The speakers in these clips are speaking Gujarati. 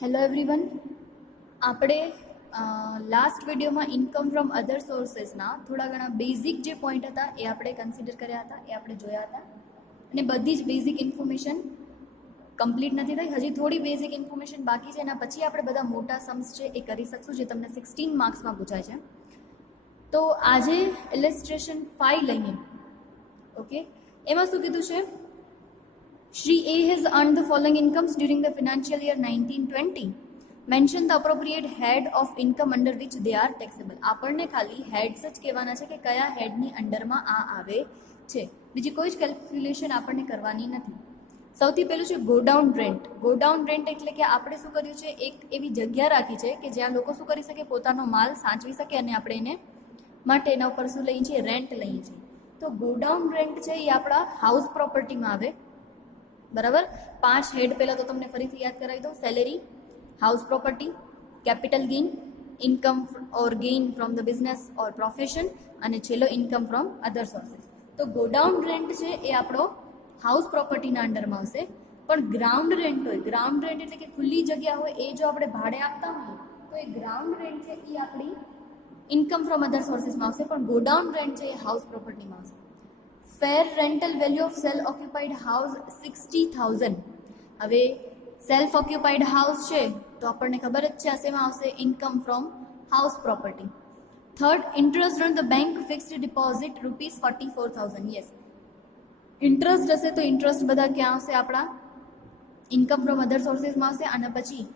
હેલો એવરીવન, આપણે લાસ્ટ વિડીયોમાં ઇન્કમ ફ્રોમ અધર સોર્सेसના થોડા ઘણા બેઝિક જે પોઈન્ટ હતા એ આપણે કન્સિડર કર્યા હતા, એ આપણે જોયા હતા. અને બધી જ બેઝિક ઇન્ફોર્મેશન કમ્પ્લીટ નથી થઈ, હજી થોડી બેઝિક ઇન્ફોર્મેશન બાકી છે. એના પછી આપણે બધા મોટા સમ્સ છે એ કરી શકશું, જે તમને 16 માર્ક્સમાં પૂછાય છે. તો આજે ઇલિસ્ટ્રેશન 5 લઈએ. ઓકે, એમાં શું કીધું છે? Shri A has earned the following incomes during the financial year 1920. Mention the appropriate head of income under which they are taxable. આપણને ખાલી હેડ્સ જ કહેવાના છે કે કયા હેડની અંડરમાં આ આવે છે, બીજી કોઈ જ કેલ્ક્યુલેશન આપણને કરવાની નથી. સૌથી પહેલું છે ગોડાઉન રેન્ટ. ગોડાઉન રેન્ટ એટલે કે આપણે શું કર્યું છે, એક એવી જગ્યા રાખી છે કે જ્યાં લોકો શું કરી શકે, પોતાનો માલ સાચવી શકે, અને આપણે એને માટે એના ઉપર શું લઈએ છીએ, રેન્ટ લઈએ છીએ. તો ગોડાઉન રેન્ટ છે એ આપણા હાઉસ પ્રોપર્ટીમાં આવે. બરાબર, 5 હેડ પહેલાં તો તમને ફરીથી યાદ કરાવી દઉં. Salary, house property, capital gain, income or gain from the business or profession, અને છેલ્લો ઇન્કમ ફ્રોમ અધર સોર્સિસ. તો ગોડાઉન રેન્ટ છે એ આપણો હાઉસ પ્રોપર્ટીના અંડરમાં આવશે. પણ ગ્રાઉન્ડ રેન્ટ હોય, ગ્રાઉન્ડ રેન્ટ એટલે કે ખુલ્લી જગ્યા હોય, એ જો આપણે ભાડે આપતા હોઈએ તો એ ગ્રાઉન્ડ રેન્ટ છે એ આપણી ઇન્કમ ફ્રોમ અધર સોર્સિસમાં આવશે. પણ ગોડાઉન રેન્ટ છે એ હાઉસ પ્રોપર્ટીમાં આવશે. Fair rental value of self occupied house 60,000. હવે સેલ્ફ ઓક્યુપાઈડ હાઉસ છે તો આપણને ખબર જ છે આ શેમાં આવશે, income from house property. Third, interest on the bank fixed deposit ₹44,000. Yes, interest હશે તો ઇન્ટરેસ્ટ બધા ક્યાં આવશે, આપણા ઇન્કમ ફ્રોમ અધર સોર્સિસમાં આવશે. અને પછી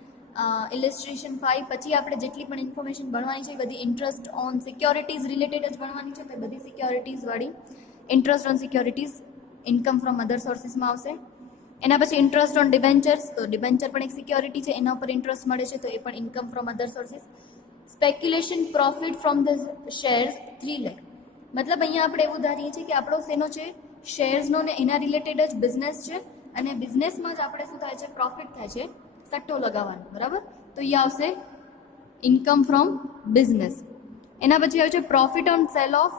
ઇલિસ્ટ્રેશન 5 પછી આપણે જેટલી પણ ઇન્ફોર્મેશન ભણવાની છે એ બધી ઇન્ટરેસ્ટ ઓન સિક્યોરિટીઝ રિલેટેડ જ ભણવાની છે. તો એ બધી સિક્યોરિટીઝ વાળી interest on securities income from other સોર્સિસમાં આવશે. એના પછી ઇન્ટરેસ્ટ ઓન ડિબેન્ચર્સ, તો ડિબેન્ચર પણ એક સિક્યોરિટી છે, એના ઉપર ઇન્ટરેસ્ટ મળે છે, તો એ પણ income from other sources. Speculation profit from the shares 3 lakh. મતલબ અહીંયા આપણે એવું ધારીએ છીએ કે આપણો શેનો છે, શેર્સનો, ને એના રિલેટેડ જ બિઝનેસ છે, અને બિઝનેસમાં જ આપણે શું થાય છે, પ્રોફિટ થાય છે, સટ્ટો લગાવવાનો. બરાબર, તો એ આવશે ઇન્કમ ફ્રોમ બિઝનેસ. એના પછી આવે છે profit on sale of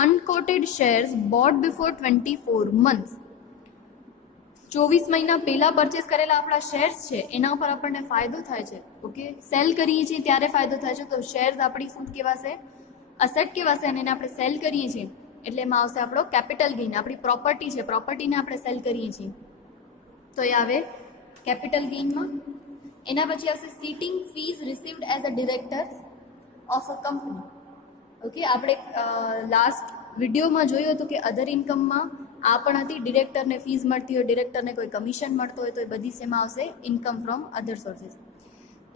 unquoted shares bought before 24 months. 24 મહિના પહેલા પરચેસ કરેલા આપણા શેર્સ છે એના ઉપર આપણને ફાયદો થાય છે. ઓકે, સેલ કરીએ છીએ ત્યારે ફાયદો થાય છે, તો શેર્સ આપણી શું કહેવાશે, અસેટ કહેવાશે, અને એને આપણે સેલ કરીએ છીએ એટલે એમાં આવશે આપણો કેપિટલ ગેઇન. આપણી પ્રોપર્ટી છે, પ્રોપર્ટીને આપણે સેલ કરીએ છીએ તો એ આવે કેપિટલ ગેઇનમાં. એના પછી આવશે sitting fees received as a director of a company. Okay, આપણે લાસ્ટ વિડીયોમાં જોયું હતું કે અધર ઇન્કમમાં આ પણ હતી, ડિરેક્ટરને ફીસ મળતી હોય, ડિરેક્ટરને કોઈ કમિશન મળતો હોય, તો એ બધી શેમાં આવશે, income from other sources.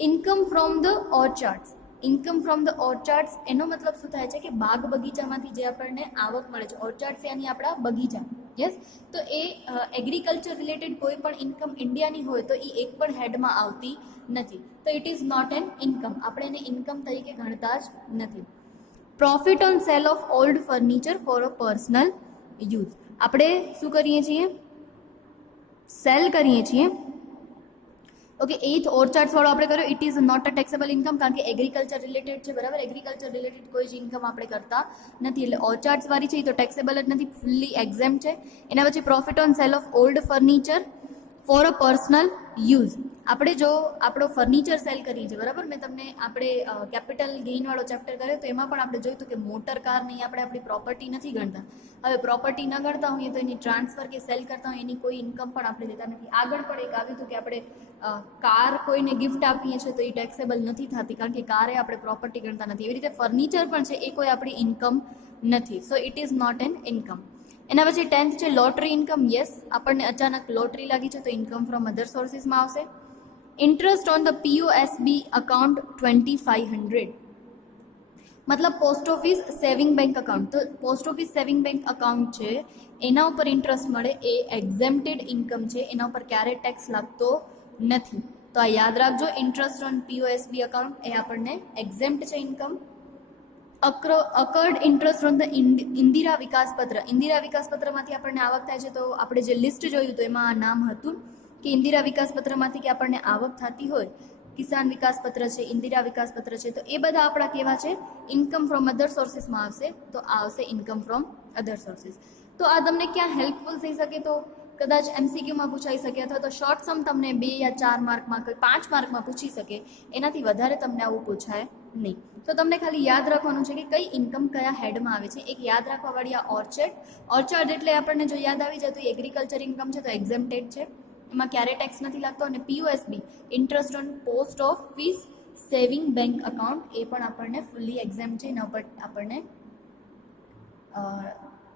Income from the orchards. Income from the orchards એનો મતલબ શું થાય છે કે બાગ બગીચામાંથી જે આપણને આવક મળે છે. ઓર્ચાર્ડ્સ યાની આપણા બગીચા. યસ, તો એ એગ્રીકલ્ચર રિલેટેડ કોઈ પણ ઇન્કમ ઇન્ડિયાની હોય તો એ એક પણ હેડમાં આવતી નથી, તો it is not an income. આપણે એને ઇન્કમ તરીકે ગણતા જ નથી. Profit on sale of old furniture for a personal use. આપણે શું કરીએ છીએ, સેલ કરીએ છીએ. ઓકે, એથ ઓર્ચાર્ડ્સ વાળો આપણે કર્યો, it is not a taxable income, કારણ કે એગ્રીકલ્ચર રિલેટેડ છે. બરાબર, એગ્રીકલ્ચર રિલેટેડ કોઈ જ ઇન્કમ આપણે કરતા નથી, એટલે ઓર્ચાર્ડ્સ વાળી છે એ તો ટેક્સેબલ જ નથી, ફુલ્લી એક્ઝેમ્પ્ટ છે. એના પછી profit on sale of old furniture for a personal use. આપણે જો આપણો ફર્નિચર સેલ કરીએ છીએ, બરાબર, મેં તમને આપણે કેપિટલ ગેઇનવાળો ચેપ્ટર કર્યો તો એમાં પણ આપણે જોયું હતું કે મોટર કાર નહીં આપણે આપણી પ્રોપર્ટી નથી ગણતા. હવે પ્રોપર્ટી ન ગણતા હોઈએ તો એની ટ્રાન્સફર કે સેલ કરતા હોય એની કોઈ ઇન્કમ પણ આપણે દેતા નથી. આગળ પણ એક આવ્યું હતું કે આપણે કાર કોઈને ગિફ્ટ આપીએ છીએ તો એ ટેક્સેબલ નથી થતી, કારણ કે કારે આપણે પ્રોપર્ટી ગણતા નથી. એવી રીતે ફર્નિચર પણ છે, એ કોઈ આપણી ઇન્કમ નથી, so it is not an income. એના પછી 10th છે લોટરી ઇન્કમ. યસ, આપણને અચાનક લોટરી લાગી છે તો ઇન્કમ ફ્રોમ અધર સોર્સિસમાં આવશે. Interest on the POSB account 2500. મતલબ post office saving bank account. તો post office saving bank account છે એના ઉપર ઇન્ટરેસ્ટ મળે, એ એક્ઝેમ્પ્ટેડ ઇન્કમ છે, એના ઉપર ક્યારેય ટેક્સ લાગતો નથી. તો આ યાદ રાખજો, ઇન્ટરેસ્ટ ઓન POSB અકાઉન્ટ એ આપણને એક્ઝેમ્પ્ટ છે income. Accrued interest on the Indira Vikas Patra. Indira વિકાસ પત્રમાંથી આપણને આવક થાય છે, તો આપણે જે લિસ્ટ જોયું તો એમાં આ નામ હતું કે ઇન્દિરા વિકાસ પત્રમાંથી કે આપણને આવક થતી હોય, કિસાન વિકાસ પત્ર છે, ઇન્દિરા વિકાસ પત્ર છે, તો એ બધા આપણા કેવા છે, ઇન્કમ ફ્રોમ અધર સોર્સિસમાં આવશે. તો આ આવશે ઇન્કમ ફ્રોમ અધર સોર્સિસ. તો આ તમને ક્યાં હેલ્પફુલ થઈ શકે, તો કદાચ એમસીક્યુમાં પૂછાઈ શકે અથવા તો શોર્ટ સમ તમને 2 યા 4 માર્કમાં કે 5 માર્કમાં પૂછી શકે, એનાથી વધારે તમને આવું પૂછાય નહીં. તો તમને ખાલી યાદ રાખવાનું છે કે કઈ ઇન્કમ કયા હેડમાં આવે છે. એક યાદ રાખવાવાળી આ ઓર્ચર્ડ એટલે આપણને જો યાદ આવી જાય તો એગ્રીકલ્ચર ઇન્કમ છે તો એક્ઝેમ્પ્ટેડ છે, એમાં ક્યારેય ટેક્સ નથી લાગતો. અને POSB interest on post office saving bank account એ પણ આપણને ફૂલી એક્ઝેમ્પ્ટ છે, એના ઉપર આપણને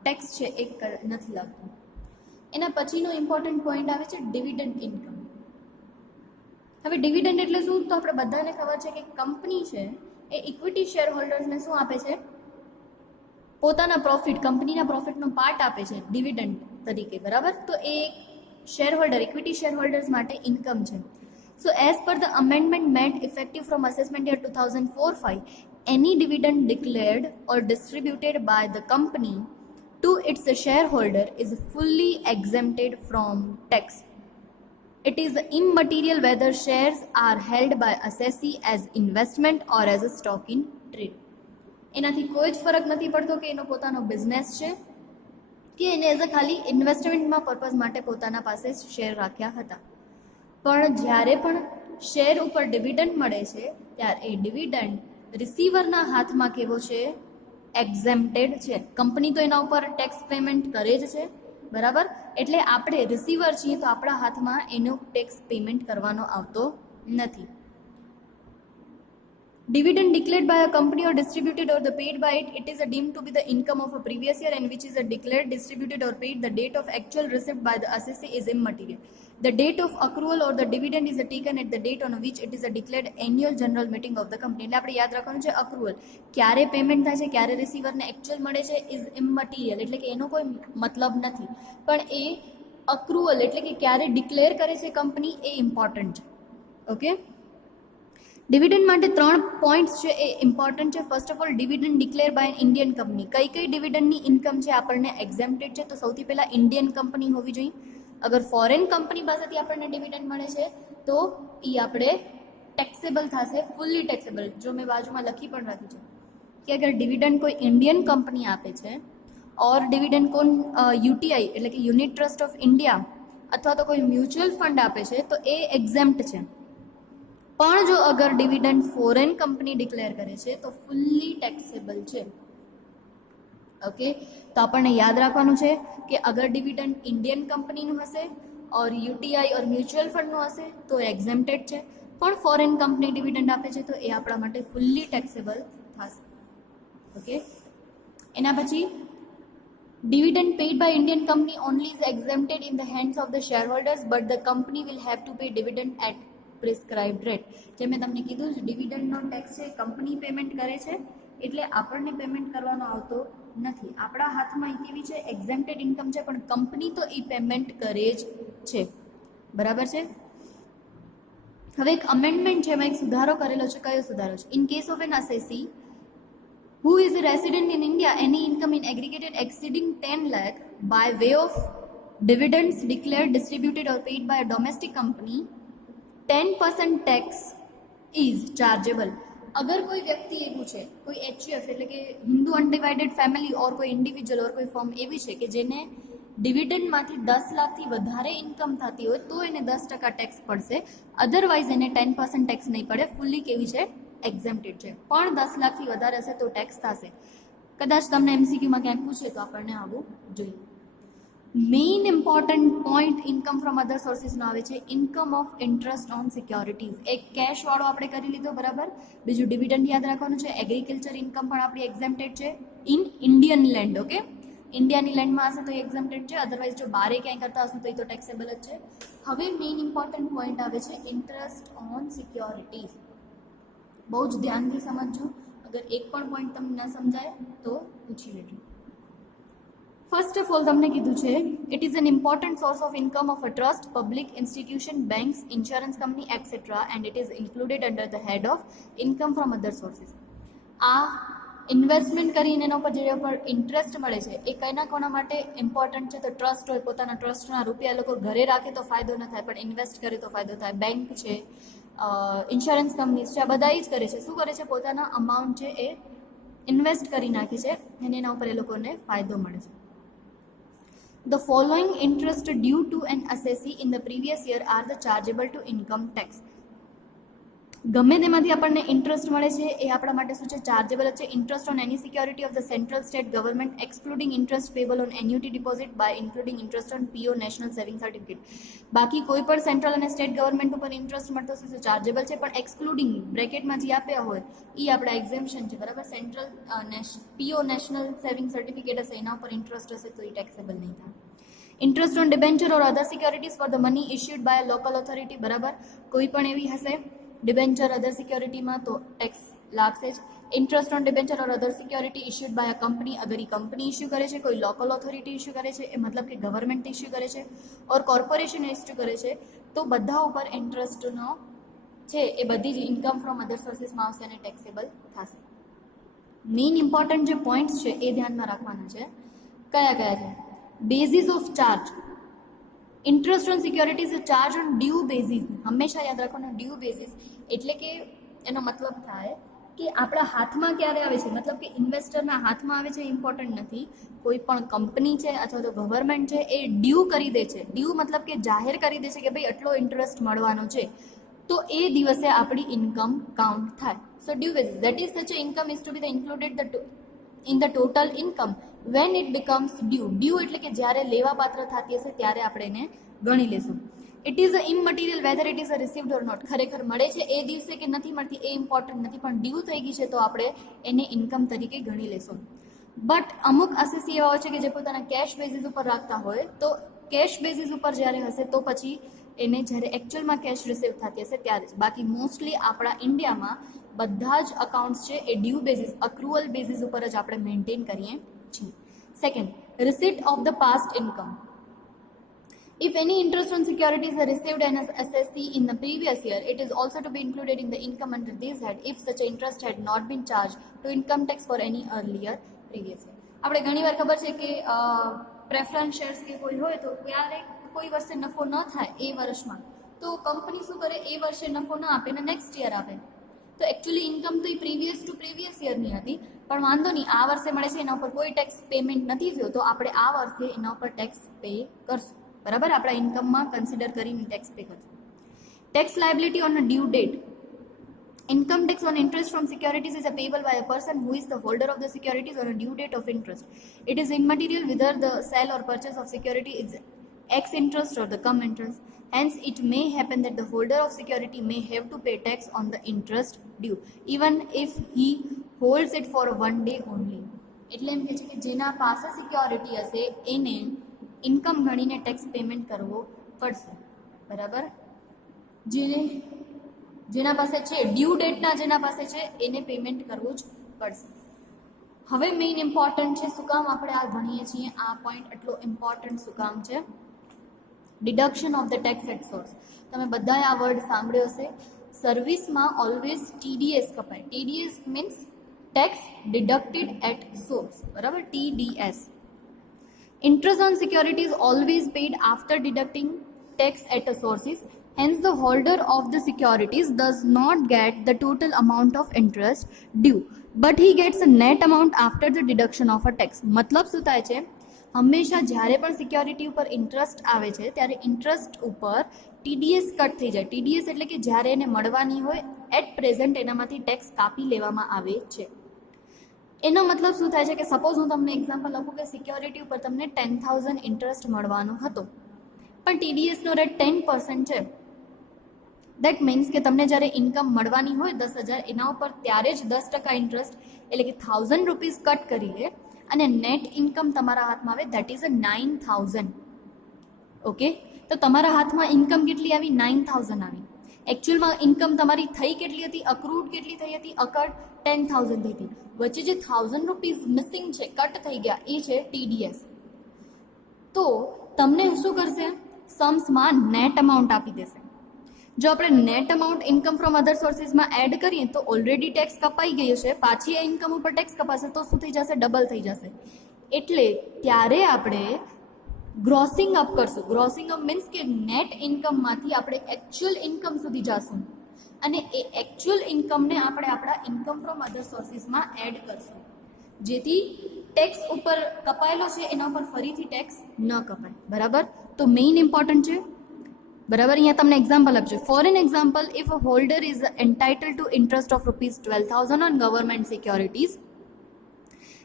ટેક્સ છે એ નથી લાગતું. એના પછીનો ઇમ્પોર્ટન્ટ પોઈન્ટ આવે છે ડિવિડન્ડ ઇન્કમ. હવે ડિવિડન્ડ એટલે શું? તો આપણે બધાને ખબર છે કે કંપની છે એ ઇક્વિટી શેર હોલ્ડર્સને શું આપે છે? પોતાના પ્રોફિટ, કંપનીના પ્રોફિટનો પાર્ટ આપે છે ડિવિડન્ડ તરીકે, બરાબર? તો એ share holder, equity share holders માટે ઇન્કમ છે. So as per the amendment made effective from assessment year 2004-5, any dividend declared or distributed by the company to its shareholder is fully exempted from tax. It is immaterial whether shares are held by assessee as investment or as a stock in trade. એનાથી કોઈ જ ફરક નથી પડતો કે એનો પોતાનો બિઝનેસ છે કે એને એઝ અ ખાલી ઇન્વેસ્ટમેન્ટમાં પર્પઝ માટે પોતાના પાસે શેર રાખ્યા હતા. પણ જ્યારે પણ શેર ઉપર ડિવિડન્ડ મળે છે ત્યારે એ ડિવિડન્ડ રિસીવરના હાથમાં કેવો છે? એક્ઝેમ્પ્ટેડ છે. કંપની તો એના ઉપર ટેક્સ પેમેન્ટ કરે જ છે, બરાબર? એટલે આપણે રિસીવર છીએ તો આપણા હાથમાં એનો ટેક્સ પેમેન્ટ કરવાનો આવતો નથી. Dividend declared by a company or distributed or the paid by it, it is deemed to be the income of a previous year and which is declared, distributed or paid. The date of actual receipt by the assessee is immaterial. The date of accrual or the dividend is taken at the date on which it is declared annual general meeting of the company. એટલે આપણે યાદ રાખવાનું છે અક્રુઅલ, ક્યારે પેમેન્ટ થાય છે, ક્યારે રિસીવરને એકચ્યુઅલ મળે છે, ઇઝ ઇમમટીરિયલ એટલે કે એનો કોઈ મતલબ નથી. પણ એ અક્રુઅલ એટલે કે ક્યારે ડિક્લેર કરે છે કંપની એ ઇમ્પોર્ટન્ટ છે. ઓકે, ડિવિડન્ડ માટે 3 પોઈન્ટ્સ છે એ ઇમ્પોર્ટન્ટ છે. First of all, dividend declare by Indian company. કઈ ડિવિડન્ડની ઇન્કમ છે આપણને એક્ઝેમ્પ્ટેડ છે? તો સૌથી પહેલાં ઇન્ડિયન કંપની હોવી જોઈએ. અગર ફોરેન કંપની પાસેથી આપણને ડિવિડન્ડ મળે છે તો એ આપણે ટેક્સેબલ થશે, ફૂલ્લી ટેક્સેબલ. જો મેં બાજુમાં લખી પણ રાખ્યું છે કે અગર ડિવિડન્ડ કોઈ ઇન્ડિયન કંપની આપે છે ઓર ડિવિડન્ડ કોણ યુટીઆઈ એટલે કે યુનિટ ટ્રસ્ટ ઓફ ઇન્ડિયા અથવા તો કોઈ મ્યુચ્યુઅલ ફંડ આપે છે તો એ એક્ઝેમ્પ્ટ છે. પણ જો અગર ડિવિડન્ડ ફોરેન કંપની ડિક્લેર કરે છે તો ફૂલ્લી ટેક્સેબલ છે. ઓકે, તો આપણને યાદ રાખવાનું છે કે અગર ડિવિડન્ડ ઇન્ડિયન કંપનીનું હશે ઓર યુટીઆઈ ઓર મ્યુચ્યુઅલ ફંડનું હશે તો એક્ઝેમ્પ્ટેડ છે. પણ ફોરેન કંપની ડિવિડન્ડ આપે છે તો એ આપણા માટે ફૂલ્લી ટેક્સેબલ થશે. ઓકે, એના પછી dividend paid by Indian company only is exempted in the hands of the shareholders, but the company will have to pay dividend at prescribed rate. જે મેં તમને કીધું છે ડિવિડન્ડનો ટેક્સ છે કંપની પેમેન્ટ કરે છે એટલે આપણને પેમેન્ટ કરવાનો આવતો નથી. આપણા હાથમાં કેવી છે? એક્ઝેમ્પ્ટેડ ઇન્કમ છે, પણ કંપની તો એ પેમેન્ટ કરે જ છે, બરાબર છે? હવે એક અમેન્ડમેન્ટ છે, એમાં એક સુધારો કરેલો છે. કયો સુધારો છે? In case of an assessee who is a resident in India, any income in aggregated exceeding 10 lakh by way of dividends declared, distributed or paid by a domestic company, 10% tax is chargeable. અગર કોઈ વ્યક્તિ એવું છે, કોઈ એચયુએફ એટલે કે હિન્દુ અનડિવાઇડેડ ફેમિલી ઓર કોઈ ઇન્ડિવિજ્યુઅલ ઓર કોઈ ફર્મ એવી છે કે જેને ડિવિડન્ડમાંથી 10 લાખથી વધારે ઇન્કમ થતી હોય તો એને 10% ટેક્સ પડશે, અધરવાઇઝ એને 10% ટેક્સ નહીં પડે. ફૂલ્લી કેવી છે? એક્ઝેમ્પ્ટેડ છે. પણ 10 લાખથી વધારે હશે તો ટેક્સ થશે. કદાચ તમને એમસીક્યુમાં ક્યાંક પૂછે તો આપણને આવવું જોઈએ. Main important point income from other સોર્સિસનો આવે છે income of interest on securities. એક કેશ વાળો આપણે કરી લીધો, બરાબર. બીજું ડિવિડન્ડ યાદ રાખવાનું છે. એગ્રીકલ્ચર ઇન્કમ પણ આપણી એક્ઝેમ્પ્ટેડ છે ઇન ઇન્ડિયન લેન્ડ. ઓકે, ઇન્ડિયાની લેન્ડમાં હશે તો એક્ઝેમ્પ્ટેડ છે, અધરવાઇઝ જો બારે ક્યાંય કરતા હશું તો એ તો ટેક્સેબલ જ છે. હવે મેઇન ઇમ્પોર્ટન્ટ પોઈન્ટ આવે છે ઇન્ટરેસ્ટ ઓન સિક્યોરિટીઝ. બહુ જ ધ્યાનથી સમજજો. અગર એક પણ પોઈન્ટ તમને ન સમજાય તો પૂછી લેજો. ફર્સ્ટ ઓફ ઓલ તમને કીધું છે it is an important source of income of a trust, public institution, banks, insurance company etcetera and it is included under the head of income from other sources. આ ઇન્વેસ્ટમેન્ટ કરીને એના ઉપર જે ઉપર ઇન્ટરેસ્ટ મળે છે એ કઈના કોના માટે ઇમ્પોર્ટન્ટ છે? તો ટ્રસ્ટ હોય, પોતાના ટ્રસ્ટના રૂપિયા લોકો ઘરે રાખે તો ફાયદો ન થાય, પણ ઇન્વેસ્ટ કરે તો ફાયદો થાય. બેંક છે, ઇન્સ્યોરન્સ કંપનીઝ છે, આ બધા જ કરે છે. શું કરે છે? પોતાના અમાઉન્ટ છે એ ઇન્વેસ્ટ કરી નાખે છે અને એના ઉપર એ લોકોને ફાયદો મળે છે. The following interest due to an assessee in the previous year are the chargeable to income tax. ગમે તેમાંથી આપણને ઇન્ટરેસ્ટ મળે છે એ આપણા માટે શું છે, ચાર્જેબલ છે. Interest on any security of the central state government excluding interest payable on annuity deposit by including interest on PO national saving certificate. બાકી કોઈ પણ સેન્ટ્રલ અને સ્ટેટ ગવર્મેન્ટ ઉપર ઇન્ટરેસ્ટ મળતો શું છે, ચાર્જેબલ છે. પણ એક્સક્લુડિંગ બ્રેકેટમાં જે આપ્યા હોય એ આપણા એક્ઝેમ્પશન છે, બરાબર. સેન્ટ્રલ પીઓ નેશનલ સેવિંગ સર્ટિફિકેટ હશે એના ઉપર ઇન્ટરેસ્ટ હશે તો એ ટેક્સેબલ નહીં થાય. Interest on debenture or other securities for the money issued by local authority, બરાબર. કોઈ પણ એવી હશે ડિબેન્ચર અધર સિક્યોરિટીમાં તો ટેક્સ લાગશે જ. Interest on debenture or other security issued by a company, અગર એ કંપની ઇશ્યુ કરે છે, કોઈ લોકલ ઓથોરિટી ઇશ્યુ કરે છે, એ મતલબ કે ગવર્મેન્ટ ઇશ્યુ કરે છે, ઓર કોર્પોરેશન ઇશ્યુ કરે છે, તો બધા ઉપર ઇન્ટરેસ્ટનો છે એ બધી જ ઇન્કમ ફ્રોમ અધર સોર્સિસમાં આવશે અને ટેક્સેબલ થશે. મેઇન ઇમ્પોર્ટન્ટ જે પોઈન્ટ્સ છે એ ધ્યાનમાં રાખવાના છે. કયા કયા છે? Basis of charge. Interest on security is a charge on due basis. હંમેશા યાદ રાખવાનું, ડ્યુ બેઝિસ એટલે કે એનો મતલબ થાય કે આપણા હાથમાં ક્યારે આવે છે, મતલબ કે ઇન્વેસ્ટરના હાથમાં આવે છે ઇમ્પોર્ટન્ટ નથી. કોઈ પણ કંપની છે અથવા તો ગવર્મેન્ટ છે એ ડ્યુ કરી દે છે. ડ્યુ મતલબ કે જાહેર કરી દે છે કે ભાઈ આટલો ઇન્ટરેસ્ટ મળવાનો છે, તો એ દિવસે આપણી ઇન્કમ કાઉન્ટ થાય. So due basis that is such a income is to be the included in the total income when it becomes due. Due એટલે કે જ્યારે લેવા પાત્ર થતી હશે ત્યારે આપણે એને ગણી લેશું. It is a immaterial whether it is a received or not. ખરેખર મળે છે એ દિવસે કે નથી મળતી એ ઇમ્પોર્ટન્ટ નથી, પણ ડ્યુ થઈ ગઈ છે તો આપણે એને ઇન્કમ તરીકે ગણી લેશું. બટ અમુક અસેસી એવા હોય છે કે જે પોતાના કેશ બેઝિસ ઉપર રાખતા હોય, તો કેશ બેઝિસ ઉપર જ્યારે હશે તો પછી એને જ્યારે એકચ્યુઅલમાં કેશ રિસીવ થતી હશે ત્યારે જ. બાકી મોસ્ટલી આપણા ઇન્ડિયામાં બધા જ અકાઉન્ટ્સ છે એ ડ્યુ બેઝિસ, અક્રુઅલ બેઝિસ ઉપર જ આપણે મેન્ટેન કરીએ છીએ. Second, receipt of the past income. If any interest on securities are received as assessee in the previous year, it is also to be included in the income under this head if such interest had not been charged to income tax for any earlier previous year. આપણે ઘણીવાર ખબર છે કે પ્રેફરન્સ શેર્સ કે કોઈ હોય તો ક્યારેક કોઈ વર્ષે નફો ન થાય એ વર્ષમાં, તો કંપની શું કરે, એ વર્ષે નફો ન આપે ને નેક્સ્ટ યર આપે. તો એકચ્યુઅલી ઇન્કમ તો એ પ્રીવિયસ યરની હતી, પણ વાંધો નહીં, આ વર્ષે મળે છે એના ઉપર કોઈ ટેક્સ પેમેન્ટ નથી થયો, તો આપણે આ વર્ષે એના ઉપર ટેક્સ પે કરશું, બરાબર. આપણા ઇન્કમમાં કન્સિડર કરીને ટેક્સ પે કરશું. Tax liability on a due date. Income tax on interest from securities is payable by a person who is the holder of the securities on a due date of interest. It is immaterial whether the sale or purchase of security is ex interest or the cum interest. Hence, it may happen that the holder of security may have to pay tax on the interest due, even if he holds it for one day only. એટલે એમ કહે છે કે જેના પાસે સિક્યોરિટી હશે એને ઇન્કમ ગણીને ટેક્સ પેમેન્ટ કરવો પડશે, બરાબર. જેના પાસે છે ડ્યુ ડેટના, જેના પાસે છે એને પેમેન્ટ કરવું જ પડશે. હવે મેઇન ઇમ્પોર્ટન્ટ છે, શું કામ આપણે આ ભણીએ છીએ, આ પોઈન્ટ એટલો ઇમ્પોર્ટન્ટ શું કામ છે? Deduction of the tax at source. તમે બધાએ આ વર્ડ સાંભળ્યો હશે. સર્વિસમાં ઓલવેઝ TDS કપાય. TDS means tax deducted at source, બરાબર. TDS. Interest on security is always paid after deducting tax at a sources. Hence, the holder of the securities does not get the total amount of interest due, but he gets a net amount after the deduction of a tax. મતલબ શું થાય છે? હંમેશા જ્યારે પણ સિક્યોરિટી ઉપર ઇન્ટરેસ્ટ આવે છે ત્યારે ઇન્ટરેસ્ટ ઉપર TDS કટ થઈ જાય. TDS એટલે કે જ્યારે એને મળવાની હોય એટ પ્રેઝન્ટ એનામાંથી ટેક્સ કાપી લેવામાં આવે છે. એનો મતલબ શું થાય છે કે સપોઝ હું તમને એક્ઝામ્પલ આપું કે સિક્યોરિટી ઉપર તમને 10,000 ઇન્ટરેસ્ટ મળવાનો હતો, પણ TDSનો રેટ 10% છે. દેટ મીન્સ કે તમને જ્યારે ઇન્કમ મળવાની હોય 10,000, એના ઉપર ત્યારે જ 10% ઇન્ટરેસ્ટ એટલે કે 1,000 રૂપીઝ કટ કરી લે અને નેટ ઇન્કમ તમારા હાથમાં આવે, દેટ ઇઝ અ 9,000. ઓકે, તો તમારા હાથમાં ઇન્કમ કેટલી આવી? 9,000 આવી. એકચ્યુઅલમાં ઇન્કમ તમારી થઈ કેટલી હતી? અક્રૂડ કેટલી થઈ હતી? અકર્ડ 10,000 થઈ હતી. વચ્ચે જે 1,000 રૂપીઝ મિસિંગ છે, કટ થઈ ગયા, એ છે TDS. તો તમને શું કરશે? सम्सમાં નેટ અમાઉન્ટ આપી દેશે. જો આપણે net amount income from other સોર્સિસમાં એડ કરીએ તો ઓલરેડી ટેક્સ કપાઈ ગયો છે, પાછી આ ઇન્કમ ઉપર ટેક્સ કપાશે તો શું થઈ જશે? ડબલ થઈ જશે. એટલે ત્યારે આપણે ગ્રોસિંગ અપ કરશું. ગ્રોસિંગ અપ મીન્સ કે નેટ ઇન્કમમાંથી આપણે એકચ્યુઅલ ઇન્કમ સુધી જશું અને એ એકચ્યુઅલ ઇન્કમને આપણે આપણા ઇન્કમ ફ્રોમ અધર સોર્સિસમાં એડ કરશું. જેથી ટેક્સ ઉપર કપાયેલો છે એના ઉપર ફરીથી ટેક્સ ન કપાય, બરાબર. તો મેઇન ઇમ્પોર્ટન્ટ છે, બરાબર. અહીંયા તમને એક્ઝામ્પલ આપજો. For an example, if a holder is entitle to interest of ₹12,000 on government securities,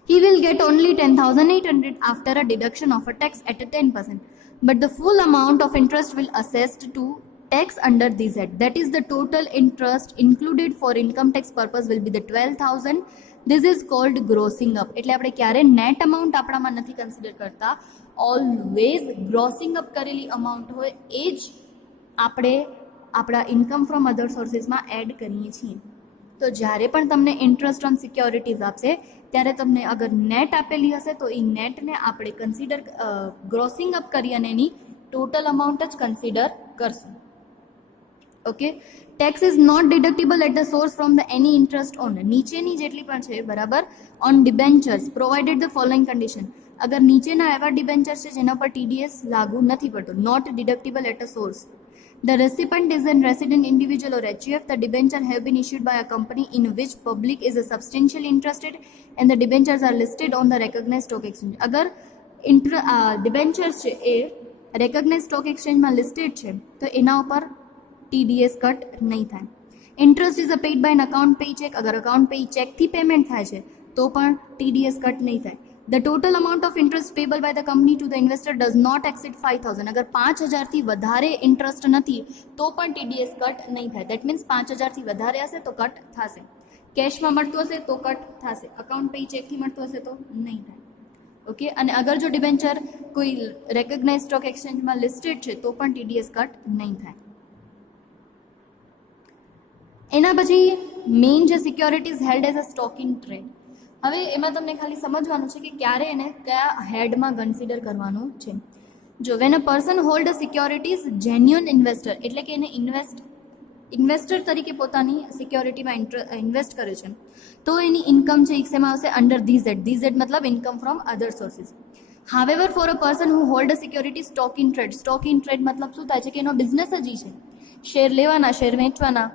he will get only 10,800 after a deduction of a tax at a 10%, but the full amount of interest will assessed to tax under this head. That is, the total interest included for income tax purpose will be the 12,000. This is called grossing up. એટલે આપણે ક્યારે નેટ અમાઉન્ટ આપણામાં નથી કન્સિડર કરતા, ઓલવેઝ ગ્રોસિંગ અપ કરેલી અમાઉન્ટ હોય એ જ આપણે આપણા ઇન્કમ ફ્રોમ અધર સોર્સિસમાં એડ કરીએ છીએ. તો જ્યારે પણ તમને ઇન્ટરેસ્ટ ઓન સિક્યોરિટીઝ આપશે ત્યારે તમને અગર નેટ આપેલી હશે તો એ નેટને આપણે કન્સિડર ગ્રોસિંગ અપ કરી અને એની ટોટલ અમાઉન્ટ જ કન્સિડર કરશું. Okay. Tax is not deductible at the source from the any interest on, નીચેની જેટલી પણ છે, બરાબર, on debentures provided the following condition. અગર નીચેના એવા ડિબેન્ચર્સ છે જેના પર TDS લાગુ નથી પડતો, not deductible at a source. The recipient is a resident individual or HUF. The debenture have been issued by a company in which public is substantially interested and the debentures are listed on the recognized stock exchange. અગર ડિબેન્ચર્સ છે એ રેકગ્નાઇઝ સ્ટોક એક્સચેન્જમાં લિસ્ટેડ છે તો એના ઉપર TDS કટ નહીં થાય. Interest is a paid by an account pay cheque. અગર અકાઉન્ટ પે ચેકથી પેમેન્ટ થાય છે તો પણ TDS કટ નહીં થાય. The total amount of interest payable by the company to the investor does not exceed 5,000. અગર 5,000થી વધારે ઇન્ટરેસ્ટ નથી તો પણ TDS કટ નહીં થાય. દેટ મીન્સ 5,000થી વધારે હશે તો કટ થશે, કેશમાં મળતું હશે તો કટ થશે, અકાઉન્ટ પે ચેકથી મળતું હશે તો નહીં થાય. ઓકે. અને અગર જો ડિબેન્ચર કોઈ રેકગ્નાઇઝ સ્ટોક એક્સચેન્જમાં લિસ્ટેડ છે તો પણ TDS કટ નહીં થાય. એના પછી મેઇન જે securities held as a stock in trade. હવે એમાં તમને ખાલી સમજવાનું છે કે ક્યારે એને કયા હેડમાં કન્સિડર કરવાનું છે. જો van a person hold a securities genuine investor, એટલે કે એને ઇન્વેસ્ટર તરીકે પોતાની સિક્યોરિટીમાં ઇન્વેસ્ટ કરે છે તો એની ઇન્કમ છે એમાં આવશે અંડર ધીઝ હેડ મતલબ income from other sources. However for a person who hold a security stock in trade, stock in trade મતલબ શું થાય છે કે એનો બિઝનેસ જ છે, શેર લેવાના, શેર વેચવાના,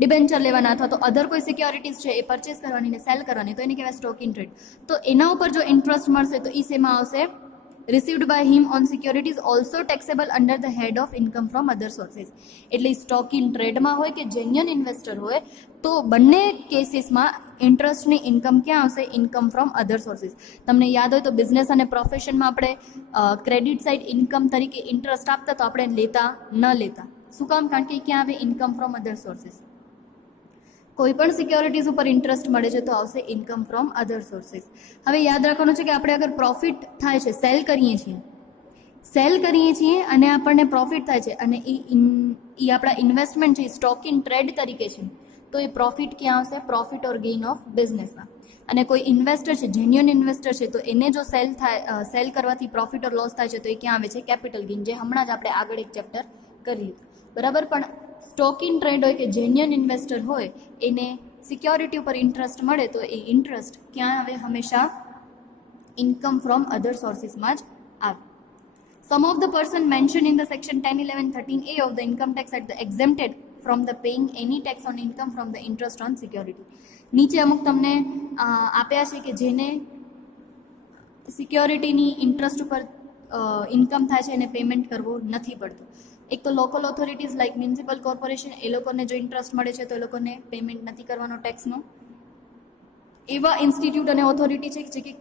ડિબેન્ચર લેવાના અથવા તો અધર કોઈ સિક્યોરિટીઝ છે એ પરચેસ કરવાની ને સેલ કરવાની, તો એને કહેવાય સ્ટોક ઇન ટ્રેડ. તો એના ઉપર જો ઇન્ટરેસ્ટ મળશે તો એ શેમાં આવશે, received by him on securities also taxable under the head of income from other sources. એટલે સ્ટોક ઇન ટ્રેડમાં હોય કે જેન્યુઅન ઇન્વેસ્ટર હોય તો બંને કેસીસમાં ઇન્ટરેસ્ટની ઇન્કમ ક્યાં આવશે, ઇન્કમ ફ્રોમ અધર સોર્સિસ. તમને યાદ હોય તો બિઝનેસ અને પ્રોફેશનમાં આપણે ક્રેડિટ સાઇડ ઇન્કમ તરીકે ઇન્ટરેસ્ટ આપતા તો આપણે લેતા ન લેતા. શું કામ? કારણ કે ક્યાં આવે, ઇન્કમ ફ્રોમ અધર સોર્સિસ. કોઈ પણ સિક્યોરિટીઝ ઉપર ઇન્ટરેસ્ટ મળે છે તો આવશે ઇન્કમ ફ્રોમ અધર સોર્સિસ. હવે યાદ રાખવાનું છે કે આપણે અગર પ્રોફિટ થાય છે, સેલ કરીએ છીએ અને આપણને પ્રોફિટ થાય છે અને એ આપણા ઇન્વેસ્ટમેન્ટ છે સ્ટોક ઇન ટ્રેડ તરીકે છે તો એ પ્રોફિટ ક્યાં આવશે, પ્રોફિટ ઓર ગેઇન ઓફ બિઝનેસમાં. અને કોઈ ઇન્વેસ્ટર છે, જેન્યુઅન ઇન્વેસ્ટર છે તો એને જો સેલ કરવાથી પ્રોફિટ ઓર લોસ થાય છે તો એ ક્યાં આવે છે, કેપિટલ ગેઇન, જે હમણાં જ આપણે આગળ એક ચેપ્ટર કરી લીધું, બરાબર. પણ સ્ટોક ઇન ટ્રેડ હોય કે જેન્યુઅન ઇન્વેસ્ટર હોય એને સિક્યોરિટી ઉપર ઇન્ટરેસ્ટ મળે તો એ ઇન્ટરેસ્ટ ક્યાં આવે, હંમેશા ઇન્કમ ફ્રોમ અધર સોર્સિસમાં જ આવે. Some of the person mention in the section 10, 11, 13A of the income tax at the exempted from the paying any tax on income from the interest on security. નીચે અમુક તમને આપ્યા છે કે જેને સિક્યોરિટીની ઇન્ટરેસ્ટ ઉપર ઇન્કમ થાય છે એને પેમેન્ટ કરવો નથી પડતું. એક તો local authorities like municipal corporation, એ લોકોને જો ઇન્ટરેસ્ટ મળે છે તો એ લોકોને પેમેન્ટ નથી કરવાનો ટેક્સનો. એવા ઇન્સ્ટિટ્યૂટ અને ઓથોરિટી છે જે કે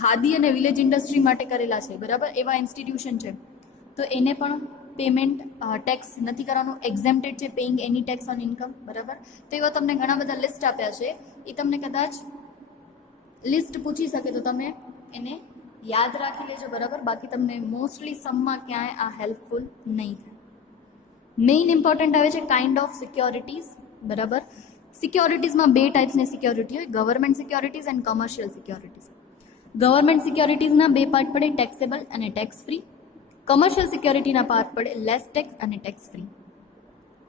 ખાદી અને વિલેજ ઇન્ડસ્ટ્રી માટે કરેલા છે, બરાબર, એવા ઇન્સ્ટિટ્યુશન છે તો એને પણ પેમેન્ટ ટેક્સ નથી કરવાનું, એક્ઝેમ્પ્ટેડ છે paying any tax on income, બરાબર. તો એવા તમને ઘણા બધા લિસ્ટ આપ્યા છે, એ તમને કદાચ લિસ્ટ પૂછી શકે તો તમે એને યાદ રાખી લેજો, બરાબર. બાકી તમને મોસ્ટલી સમમાં ક્યાંય આ હેલ્પફુલ નહીં થાય. મેઇન ઇમ્પોર્ટન્ટ આવે છે કાઇન્ડ ઓફ સિક્યોરિટીઝ, બરાબર. સિક્યોરિટીઝમાં બે ટાઈપ્સની સિક્યોરિટી હોય, government securities and commercial securities. Government સિક્યોરિટીઝના બે પાર્ટ પડે, ટેક્સેબલ અને ટેક્સ ફ્રી. કમર્શિયલ સિક્યોરિટીના પાર્ટ પડે લેસ ટેક્સ અને ટેક્સ ફ્રી.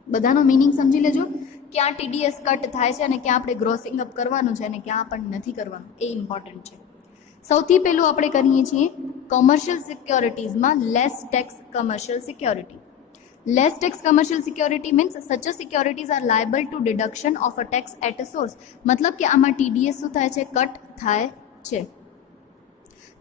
બધાનો મિનિંગ સમજી લેજો, ક્યાં TDS કટ થાય છે અને ક્યાં આપણે ગ્રોસિંગ અપ કરવાનું છે અને ક્યાં પણ નથી કરવાનું, એ ઇમ્પોર્ટન્ટ છે. સૌથી પહેલું આપણે કરીએ છીએ કોમર્શિયલ સિક્યોરિટીઝમાં less tax commercial security. Less tax commercial security means such a securities are liable to deduction of a tax at a source, મતલબ કે આમાં TDS શું થાય છે, કટ થાય છે.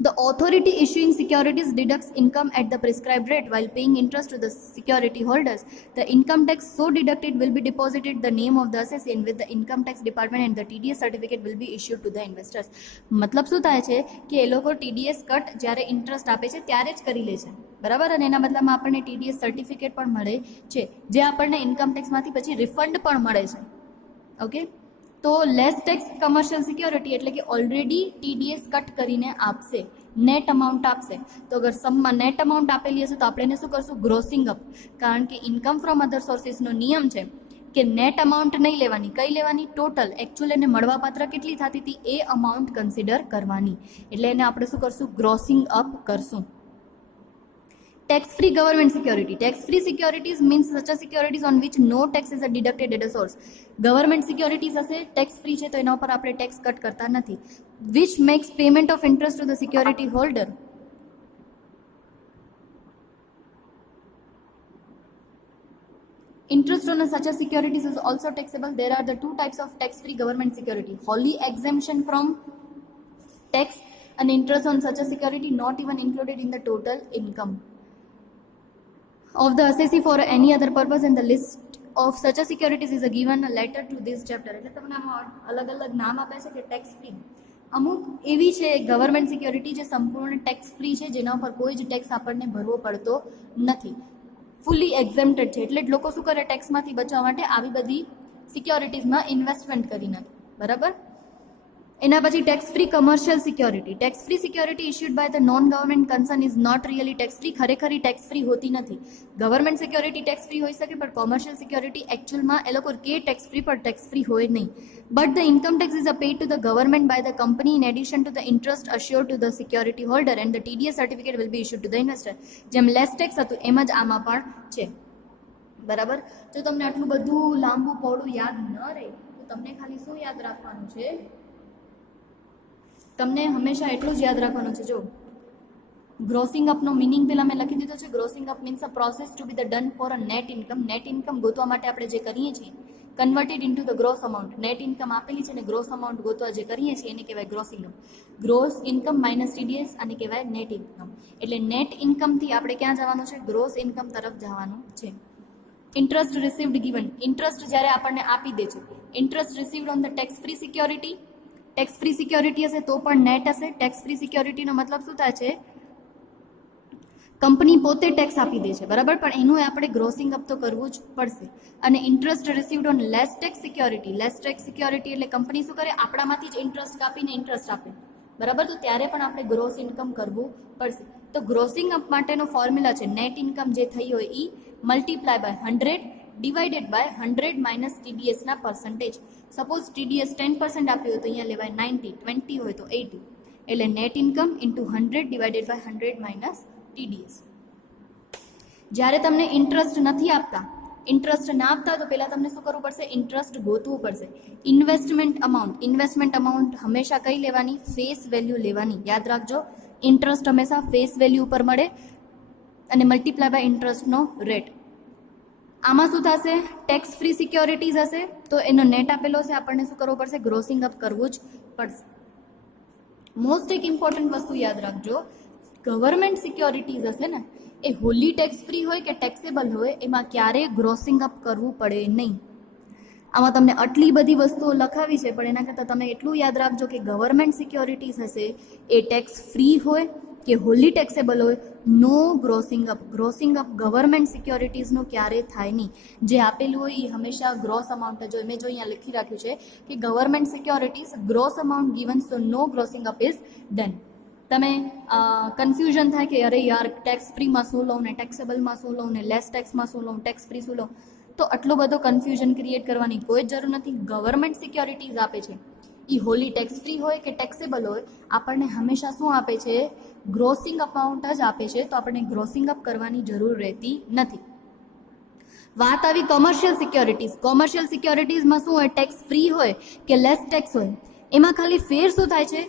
The authority issuing securities deducts income at the prescribed rate while paying interest to the security holders. The income tax so deducted will be deposited the name of the assessee and with the income tax department and the TDS certificate will be issued to the investors. મતલબ શું થાય છે કે એ લોકો TDS કટ જ્યારે ઇન્ટરેસ્ટ આપે છે ત્યારે જ કરી લે છે, બરાબર, અને એના બદલામાં આપણને TDS સર્ટિફિકેટ પણ મળે છે જે આપણને ઇન્કમ ટેક્સમાંથી પછી રિફંડ પણ મળે છે. ઓકે, તો લેસ ટેક્સ કમર્શિયલ સિક્યોરિટી એટલે કે ઓલરેડી TDS કટ કરીને આપશે, નેટ અમાઉન્ટ આપશે. તો અગર સમમાં નેટ અમાઉન્ટ આપેલી હશે તો આપણે એને શું કરશું, ગ્રોસિંગ અપ, કારણ કે ઇન્કમ ફ્રોમ અધર સોર્સિસનો નિયમ છે કે નેટ અમાઉન્ટ નહીં લેવાની, કઈ લેવાની, ટોટલ એકચ્યુઅલ એને મળવાપાત્ર કેટલી થતી હતી એ અમાઉન્ટ કન્સિડર કરવાની, એટલે એને આપણે શું કરશું, ગ્રોસિંગ અપ કરશું. Tax free government security. Tax free securities means such a securities on which no tax is deducted at a source. Government securities હશે tax free છે તો એના ઉપર આપણે tax કટ કરતા નથી. Which makes payment of interest to the security holder. Interest on such a securities is also taxable. There are the two types of tax free government security: wholly exemption from tax and interest on such a security not even included in the total income of the assessee for any other purpose, and the list of such a securities is given a letter to this chapter. એટલે તમને આમાં અલગ અલગ નામ આપે છે કે ટેક્સ ફ્રી. અમુક એવી છે ગવર્મેન્ટ સિક્યોરિટી જે સંપૂર્ણ ટેક્સ ફ્રી છે, જેના ઉપર કોઈ જ ટેક્સ આપણને ભરવો પડતો નથી, ફૂલી એક્ઝેમ્પ્ટેડ છે. એટલે જ લોકો શું કરે, ટેક્સમાંથી બચવા માટે આવી બધી સિક્યોરિટીઝમાં ઇન્વેસ્ટમેન્ટ કરી નાખે, બરાબર. એના પછી tax free commercial security. Tax free security issued by the non government concern is not really tax free. ખરેખરી ટેક્સ ફ્રી હોતી નથી. ગવર્મેન્ટ સિક્યોરિટી ટેક્સ ફ્રી હોઈ શકે, પણ કોમર્શિયલ સિક્યોરિટી એકચ્યુઅલમાં એ લોકો કે ટેક્સ ફ્રી પણ ટેક્સ ફ્રી હોય નહીં. But the income tax is a paid to the government by the company in addition to the interest assure to the security holder and the TDS certificate will be issued to the investor. જેમ લેસ ટેક્સ હતું એમ જ આમાં પણ છે, બરાબર. જો તમને આટલું બધું લાંબુ પહોળું યાદ ન રહે તો તમને ખાલી શું યાદ રાખવાનું છે, તમને હંમેશા એટલું જ યાદ રાખવાનું છે. જો ગ્રોસિંગ અપનો મિનિંગ પહેલાં મેં લખી દીધો છે. Grossing up means uh process two be the done for a net income. Net income ગોતવા માટે આપણે જે કરીએ છીએ, converted into the gross amount. Net income આપેલી છે ને ગ્રોસ અમાઉન્ટ ગોતવા જે કરીએ છીએ એને કહેવાય grossing up. Gross income minus TDS આને કહેવાય નેટ ઇન્કમ. એટલે નેટ ઇન્કમથી આપણે ક્યાં જવાનું છે, ગ્રોસ ઇન્કમ તરફ જવાનું છે. Interest received given. ઇન્ટરેસ્ટ જ્યારે આપણને આપી દે છે, interest received on the tax free security. Tax free security હશે તો પણ નેટ હશે. ટેક્સ ફ્રી સિક્યોરિટીનો મતલબ શું થાય છે, કંપની પોતે ટેક્સ આપી દે છે, બરાબર, પણ એનું આપણે ગ્રોસિંગ અપ તો કરવું જ પડશે. અને interest received on less tax security. Less tax security એટલે કંપની શું કરે, આપણામાંથી જ ઇન્ટરેસ્ટ કાપીને ઇન્ટરેસ્ટ આપે, બરાબર, તો ત્યારે પણ આપણે ગ્રોસ ઇન્કમ કરવું પડશે. તો ગ્રોસિંગ અપ માટેનો ફોર્મ્યુલા છે, નેટ ઇન્કમ જે થઈ હોય એ multiply by 100 divided by 100 minus TDS ના પર્સન્ટેજ. સપોઝ TDS 10% આપ્યું હોય તો અહીંયા લેવાય 90, 20 હોય તો 80, એટલે net income into 100 divided by 100 minus TDS. જ્યારે તમને ઇન્ટરેસ્ટ નથી આપતા, ઇન્ટરેસ્ટ ના આપતા તો પહેલાં તમને શું કરવું પડશે, ઇન્ટરેસ્ટ ગોતવું પડશે. ઇન્વેસ્ટમેન્ટ અમાઉન્ટ હંમેશા કઈ લેવાની, ફેસ વેલ્યુ લેવાની. યાદ રાખજો, ઇન્ટરેસ્ટ હંમેશા ફેસ વેલ્યુ ઉપર મળે અને મલ્ટીપ્લાય બાય ઇન્ટરેસ્ટનો રેટ. આમાં શું થશે, ટેક્સ ફ્રી સિક્યોરિટીઝ હશે તો એનો નેટ આપેલો છે, આપણને શું કરવું પડશે, ગ્રોસિંગ અપ કરવું જ પડશે. મોસ્ટ એક ઇમ્પોર્ટન્ટ વસ્તુ યાદ રાખજો, ગવર્મેન્ટ સિક્યોરિટીઝ હશે ને એ હોલી ટેક્સ ફ્રી હોય કે ટેક્સેબલ હોય, એમાં ક્યારેય ગ્રોસિંગ અપ કરવું પડે નહીં. આમાં તમને આટલી બધી વસ્તુઓ લખાવી છે, પણ એના કરતાં તમે એટલું યાદ રાખજો કે ગવર્મેન્ટ સિક્યોરિટીઝ હશે એ ટેક્સ ફ્રી હોય કે હોલી ટેક્સેબલ હોય, no grossing up. Grossing up government સિક્યોરિટીઝનું ક્યારેય થાય નહીં. જે આપેલું હોય એ હંમેશા ગ્રોસ અમાઉન્ટ જ હોય. મેં જો અહીંયા લખી રાખ્યું છે કે government securities gross amount given, so no grossing up is done. તમે કન્ફ્યુઝન થાય કે અરે યાર ટેક્સ ફ્રીમાં શું લઉં ને ટેક્સેબલમાં શું લઉં ને લેસ ટેક્સમાં શું લઉં, ટેક્સ ફ્રી શું લઉં, તો આટલો બધો કન્ફ્યુઝન ક્રિએટ કરવાની કોઈ જ જરૂર નથી. ગવર્મેન્ટ સિક્યોરિટીઝ આપે છે એ હોલી ટેક્સ ફ્રી હોય કે ટેક્સેબલ હોય, આપણને હંમેશા શું આપે છે, ગ્રોસિંગ અમાઉન્ટ જ આપે છે, તો આપણને ગ્રોસિંગ અપ કરવાની જરૂર રહેતી નથી. વાત આવી કોમર્શિયલ સિક્યોરિટીઝ. કોમર્શિયલ સિક્યોરિટીઝમાં શું હોય, ટેક્સ ફ્રી હોય કે લેસ ટેક્સ હોય, એમાં ખાલી ફેર શું થાય છે,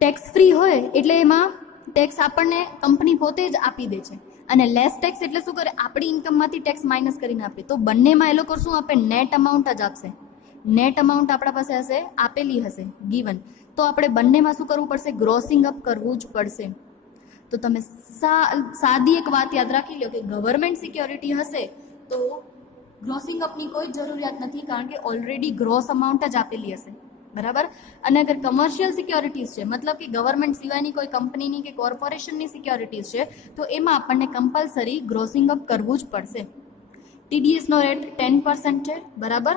ટેક્સ ફ્રી હોય એટલે એમાં ટેક્સ આપણને કંપની પોતે જ આપી દે છે અને લેસ ટેક્સ એટલે શું કરે, આપણી ઇન્કમમાંથી ટેક્સ માઇનસ કરીને આપે. તો બંનેમાં એ લોકો શું આપે, નેટ અમાઉન્ટ જ આપશે. નેટ અમાઉન્ટ આપણા પાસે હશે, આપેલી હશે ગીવન. તો આપણે બંનેમાં શું કરવું પડશે, ગ્રોસિંગ અપ કરવું જ પડશે. તો તમે સાદી એક વાત યાદ રાખી લો કે ગવર્મેન્ટ સિક્યોરિટી હશે તો ગ્રોસિંગ અપની કોઈ જરૂરિયાત નથી, કારણ કે ઓલરેડી ગ્રોસ અમાઉન્ટ જ આપેલી હશે, બરાબર. અને અગર કમર્શિયલ સિક્યોરિટીઝ છે, મતલબ કે ગવર્મેન્ટ સિવાયની કોઈ કંપનીની કે કોર્પોરેશનની સિક્યોરિટીઝ છે, તો એમાં આપણને કમ્પલસરી ગ્રોસિંગ અપ કરવું જ પડશે. ટીડીએસનો રેટ 10% છે, બરાબર,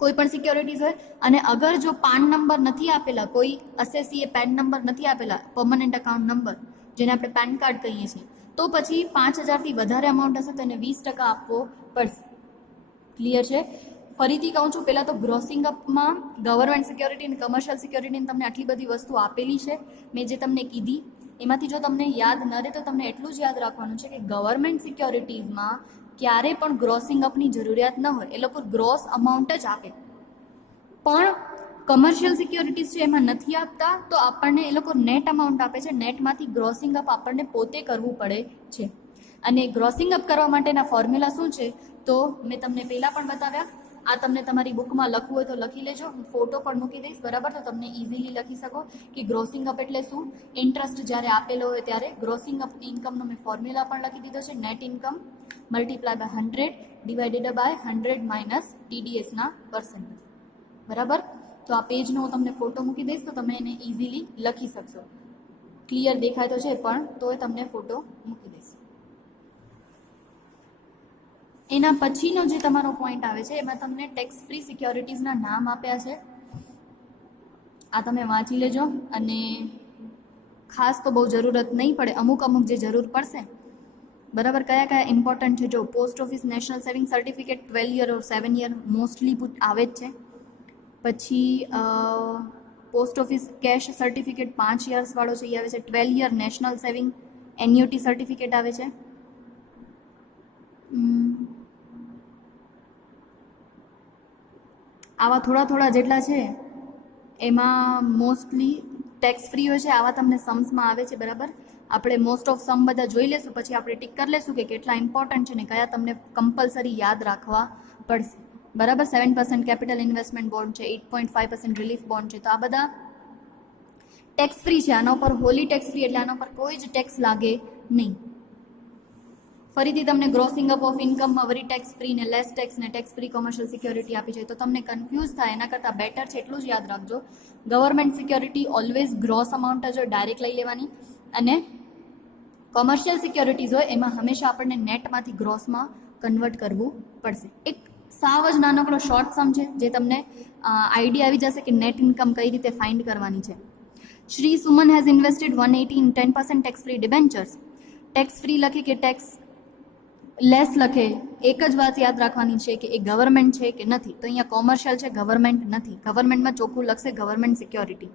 કોઈ પણ સિક્યોરિટીઝ હોય. અને અગર જો પાન નંબર નથી આપેલા, કોઈ અસેસીએ પેન નંબર નથી આપેલા, પરમનન્ટ અકાઉન્ટ નંબર જેને આપણે પેન કાર્ડ કહીએ છીએ, તો પછી 5,000થી વધારે અમાઉન્ટ હશે તો એને 20% આપવો પડશે. ક્લિયર છે? ફરીથી કહું છું, પહેલાં તો ગ્રોસિંગ અપમાં ગવર્મેન્ટ સિક્યોરિટી અને કમર્શિયલ સિક્યોરિટીની તમને આટલી બધી વસ્તુ આપેલી છે મેં જે તમને કીધી. એમાંથી જો તમને યાદ ન રહે તો તમને એટલું જ યાદ રાખવાનું છે કે ગવર્મેન્ટ સિક્યોરિટીઝમાં ક્યારે પણ ગ્રોસિંગ અપની જરૂરિયાત ન હોય, એ લોકો ગ્રોસ અમાઉન્ટ જ આપે. પણ કમર્શિયલ સિક્યોરિટીઝ છે એમાં નથી આપતા, તો આપણને એ લોકો નેટ અમાઉન્ટ આપે છે. નેટમાંથી ગ્રોસિંગ અપ આપણને પોતે કરવું પડે છે. અને ગ્રોસિંગ અપ કરવા માટેના ફોર્મ્યુલા શું છે તો મેં તમને પહેલાં પણ બતાવ્યા. આ તમને તમારી બુકમાં લખવું હોય તો લખી લેજો, હું ફોટો પણ મૂકી દઈશ, બરાબર. તો તમને ઇઝીલી લખી શકો કે ગ્રોસિંગ અપ એટલે શું. ઇન્ટરેસ્ટ જ્યારે આપેલો હોય ત્યારે ગ્રોસિંગ અપની ઇન્કમનો મેં ફોર્મ્યુલા પણ લખી દીધો છે. Net income multiply by 100 divided by 100 minus ટીડીએસના પર્સન્ટેજ, બરાબર. તો આ પેજનો હું તમને ફોટો મૂકી દઈશ તો તમે એને ઇઝીલી લખી શકશો. ક્લિયર દેખાય તો છે, પણ તોય તમને ફોટો મૂકી દઈશ. એના પછીનો જે તમારો પોઈન્ટ આવે છે એમાં તમને ટેક્સ ફ્રી સિક્યોરિટીઝના નામ આપ્યા છે, આ તમે વાંચી લેજો. અને ખાસ તો બહુ જરૂરત નહીં પડે, અમુક જે જરૂર પડશે, બરાબર. કયા કયા ઇમ્પોર્ટન્ટ છે જો, post office national saving certificate 12 year or 7 year mostly આવે જ છે. પછી post office cash certificate 5 years વાળો છે, એ આવે છે. 12 year national saving annuity certificate આવે છે. આવા થોડા જેટલા છે એમાં મોસ્ટલી ટેક્સ ફ્રી હોય છે. આવા તમને સમસમાં આવે છે, બરાબર. આપણે મોસ્ટ ઓફ સમ બધા જોઈ લેશું, પછી આપણે ટિક કરી લેશું કે કેટલા ઇમ્પોર્ટન્ટ છે ને કયા તમને કમ્પલસરી યાદ રાખવા પડશે, બરાબર. 7% કેપિટલ ઇન્વેસ્ટમેન્ટ બોન્ડ છે, 8.5% રિલીફ બોન્ડ છે. તો આ બધા ટેક્સ ફ્રી છે. આના ઉપર હોલી ટેક્સ ફ્રી એટલે આના ઉપર કોઈ જ ટેક્સ લાગે નહીં. ફરીથી તમને ગ્રોસિંગ અપ ઓફ ઇન્કમમાં વરી ટેક્સ ફ્રી ને લેસ ટેક્સ ને ટેક્સ ફ્રી કોમર્શિયલ સિક્યોરિટી આપી છે, તો તમને કન્ફ્યુઝ થાય એના કરતાં બેટર છે એટલું જ યાદ રાખજો, government security always gross amount જ હોય, ડાયરેક્ટ લઈ લેવાની. અને કોમર્શિયલ સિક્યોરિટીઝ હોય એમાં હંમેશા આપણને નેટમાંથી ગ્રોસમાં કન્વર્ટ કરવું પડશે. એક સાવ જ નાનકડો શોર્ટ સમ છે જે તમને આઈડિયા આવી જશે કે નેટ ઇન્કમ કઈ રીતે ફાઇન્ડ કરવાની છે. Shri Suman has invested 180 in 10% tax free debentures. Tax free લખે કે ટેક્સ લેસ લખે, એક જ વાત યાદ રાખવાની છે કે એ ગવર્મેન્ટ છે કે નથી. તો અહીંયા કોમર્શિયલ છે, ગવર્મેન્ટ નથી. ગવર્મેન્ટમાં ચોખ્ખું લખશે government security.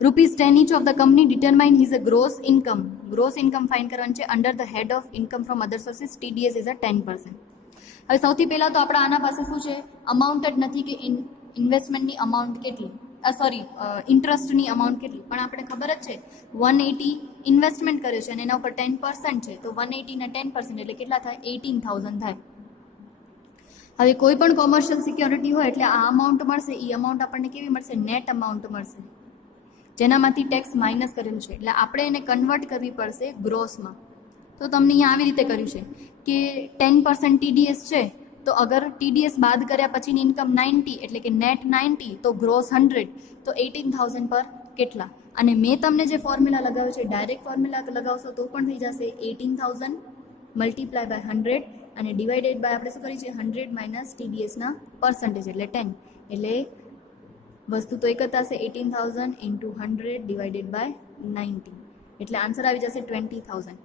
₹10 each of the company determine his gross income. Gross income find કરવાની છે under the head of income from other sources. TDS is 10%. હવે સૌથી પહેલાં તો આપણા આના પાસે શું છે, અમાઉન્ટ જ નથી કે ઇન્વેસ્ટમેન્ટની અમાઉન્ટ કેટલી, ઇન્ટરેસ્ટની અમાઉન્ટ કેટલી. પણ આપણે ખબર જ છે 180 ઇન્વેસ્ટમેન્ટ કર્યો છે અને એના ઉપર 10% છે, તો 180 ને 10% એટલે કેટલા થાય, 18,000 થાય. હવે કોઈ પણ કોમર્શિયલ સિક્યોરિટી હોય એટલે આ અમાઉન્ટ મળશે, એ અમાઉન્ટ આપણને કેવી મળશે, નેટ અમાઉન્ટ મળશે, જેનામાંથી ટેક્સ માઇનસ કરેલું છે. એટલે આપણે એને કન્વર્ટ કરવી પડશે ગ્રોસમાં. તો તમને અહીંયા આવી રીતે કર્યું છે કે 10% TDS છે, તો અગર TDS બાદ કર્યા પછીની ઇન્કમ 90 એટલે કે નેટ 90, તો ગ્રોસ 100, તો 18,000 પર કેટલા. અને મેં તમને જે ફોર્મ્યુલા લગાવ્યો છે, ડાયરેક્ટ ફોર્મ્યુલા લગાવશો તો પણ થઈ જશે 18,000 મલ્ટીપ્લાય બાય 100 અને ડિવાઇડેડ બાય આપણે શું કરી છે 100 માઇનસ TDSના પર્સન્ટેજ એટલે 10. એટલે વસ્તુ તો એક જ થશે 18,000 ઇન્ટુ 100 ડિવાઇડેડ બાય 90, એટલે આન્સર આવી જશે 20,000.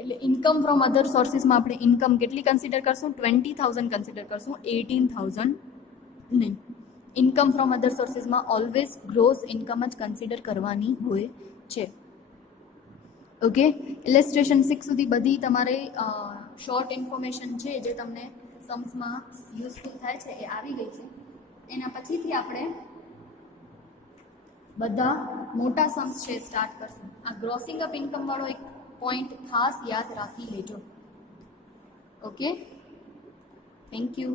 એટલે ઇન્કમ ફ્રોમ અધર સોર્સિસમાં આપણે ઇન્કમ કેટલી કન્સિડર કરશું, 20,000 કન્સિડર કરશું, 18,000 નહીં. ઇન્કમ ફ્રોમ અધર સોર્સિસમાં ઓલવેઝ ગ્રોસ ઇન્કમ જ કન્સિડર કરવાની હોય છે. ઓકે, ઇલેસ્ટ્રેશન 6 સુધી બધી તમારે શોર્ટ ઇન્ફોર્મેશન છે જે તમને સમ્સમાં યુઝફુલ થાય છે એ આવી ગઈ છે. એના પછીથી આપણે બધા મોટા સમ્સ છે સ્ટાર્ટ કરશું. આ ગ્રોસિંગ અપ ઇન્કમ વાળો એક પોઈન્ટ ખાસ યાદ રાખી લેજો. Okay, thank you.